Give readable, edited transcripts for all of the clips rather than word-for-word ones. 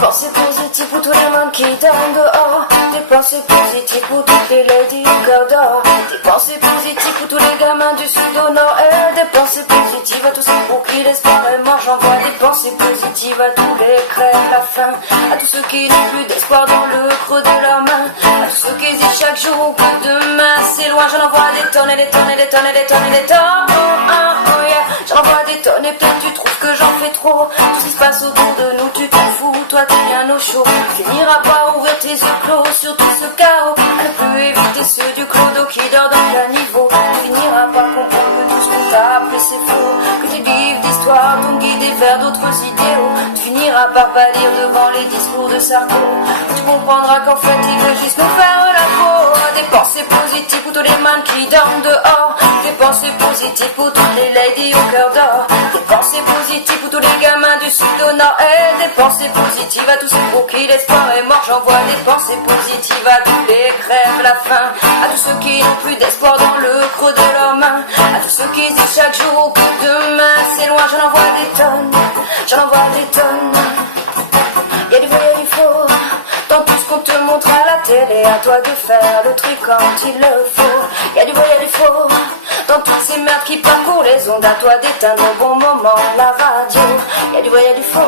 pensées positives pour tous les mômes qui dorment dehors. Des pensées positives pour toutes les ladies au cœur d'or. Des pensées positives pour tous les gamins du sud au nord. Et des pensées positives à tous ceux pour qui l'espoir est mort. J'envoie des pensées positives à tous les crèves la faim. À tous ceux qui n'ont plus d'espoir dans le creux de leurs mains. À tous ceux qui hésitent chaque jour que demain c'est loin. J'en envoie des tonnes et des tonnes et des tonnes et des tonnes et des tonnes. Oh yeah. J'en envoie des tonnes et peut-être tu trouves que j'en fais trop. Tout ce qui se passe autour de nous tu t'en fous. Toi t'es bien au chaud. Tu finiras par ouvrir tes yeux clos sur tout ce chaos. À ne plus éviter ceux du clodo qui dort dans le niveau. Tu finiras par comprendre que tout ce qu'on t'a appelé c'est faux. Que tes livres d'histoire t'ont guidé vers d'autres idéaux. Tu finiras par pâlir devant les discours de Sarko. Tu comprendras qu'en fait il veut juste nous faire la peau. Des pensées positives pour tous les man qui dorment dehors. Des pensées positives pour toutes les ladies au cœur d'or. Des pensées positives pour tous les gamins du sud au nord. Et des pensées positives à tous ceux pour qui l'espoir est mort. J'envoie des pensées positives à tous les crèves la faim. À tous ceux qui n'ont plus d'espoir dans le creux de leurs mains. À tous ceux qui hésitent chaque jour que demain c'est loin. J'en envoie des tonnes, j'en envoie des tonnes. Y'a du vrai, y'a du faux dans tout ce qu'on te montre à la télé. À toi de faire le truc quand il le faut. Y'a du vrai, y'a du faux dans toutes ces merdes qui parcourent les ondes. À toi d'éteindre au bon moment la radio. Y'a du vrai, y'a du faux.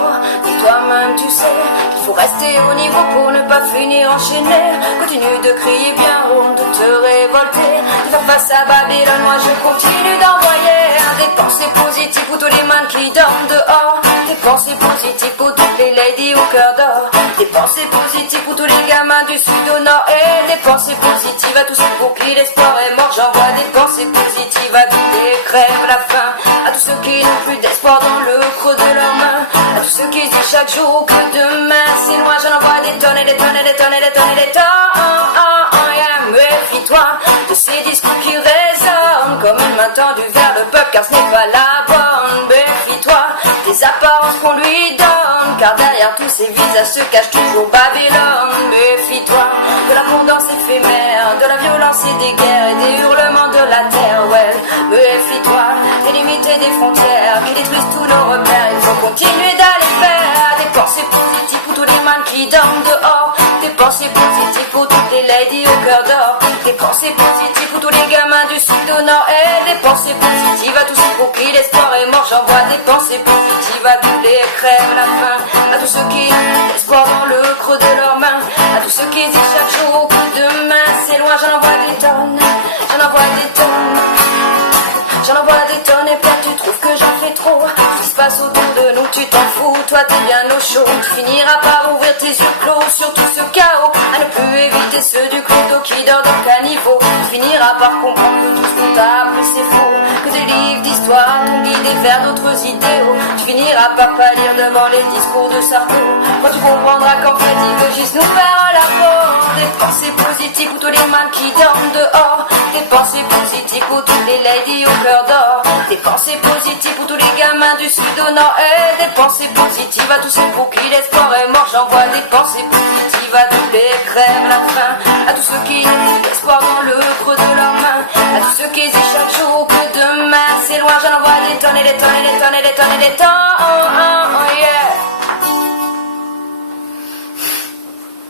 Et toi-même tu sais qu'il faut rester au niveau pour ne pas finir enchaîné. Continue de crier bien haut, de te révolter, de faire face à Babylone. Moi je continue d'envoyer des pensées positives pour tous les man qui dorment dehors. Des pensées positives pour toutes les ladies au cœur d'or. Des pensées positives pour tous les gamins du sud au nord. Et des pensées positives à tous ceux pour qui l'espoir est mort. J'envoie des pensées positives à tous les crèves la faim. À tous ceux qui n'ont plus d'espoir dans le creux de leurs mains. À tous ceux qui disent chaque jour que demain c'est loin. J'en envoie des tonnes et des tonnes et des tonnes et des tonnes et des tonnes. Yeah. Méfie-toi de ces discours qui résonnent comme une main tendue vers le peuple, car ce n'est pas la bonne. Méfie-toi des apparences qu'on lui donne, car derrière tous ces visages se cache toujours Babylone. Méfie-toi de l'abondance éphémère, de la violence et des guerres et des hurlements de la terre. Ouais, méfie-toi des limites et des frontières qui détruisent tous nos repères. Il faut continuer d'aller faire des pensées positives pour tous les man qui dorment dehors. Des pensées positives pour toutes les ladies au cœur d'or. Des pensées positives pour tous les gamins du sud au nord. Et des pensées positives à tous ceux pour qui l'espoir est mort. J'envoie des pensées positives à tous les crèves la faim. À tous ceux qui ont l'espoir dans le creux de leurs mains. À tous ceux qui disent chaque jour que demain c'est loin. J'en envoie des tonnes, j'en envoie des tonnes. J'en envoie des tonnes et puis tu trouves que j'en fais trop. Ce qui se passe autour de nous tu t'en fous. Toi t'es bien au chaud. Tu finiras par ouvrir tes yeux clos sur tout ce chaos. À ne plus éviter ceux du clodo qui dort dans le caniveau. Tu finiras par comprendre que tout ce qu'on t'a appris c'est faux. Que des livres d'histoire t'ont guidé vers d'autres idéaux. Tu finiras par pâlir devant les discours de Sarko. Quand tu comprendras qu'en fait il veut juste nous faire la peau. Des pensées positives pour tous les man qui dorment dehors. Des pensées positives pour toutes les ladies au cœur d'or. Des pensées positives pour tous les gamins du sud au nord. Et des pensées positives à tous ceux pour qui l'espoir est mort. J'envoie des pensées positives à tous les crèves la faim. À tous ceux qui n'ont plus l'espoir dans le creux de leurs mains. À tous ceux qui hésitent chaque jour que demain c'est loin. J'en envoie des tonnes et des tonnes et des tonnes et des tonnes et des tonnes. Yeah.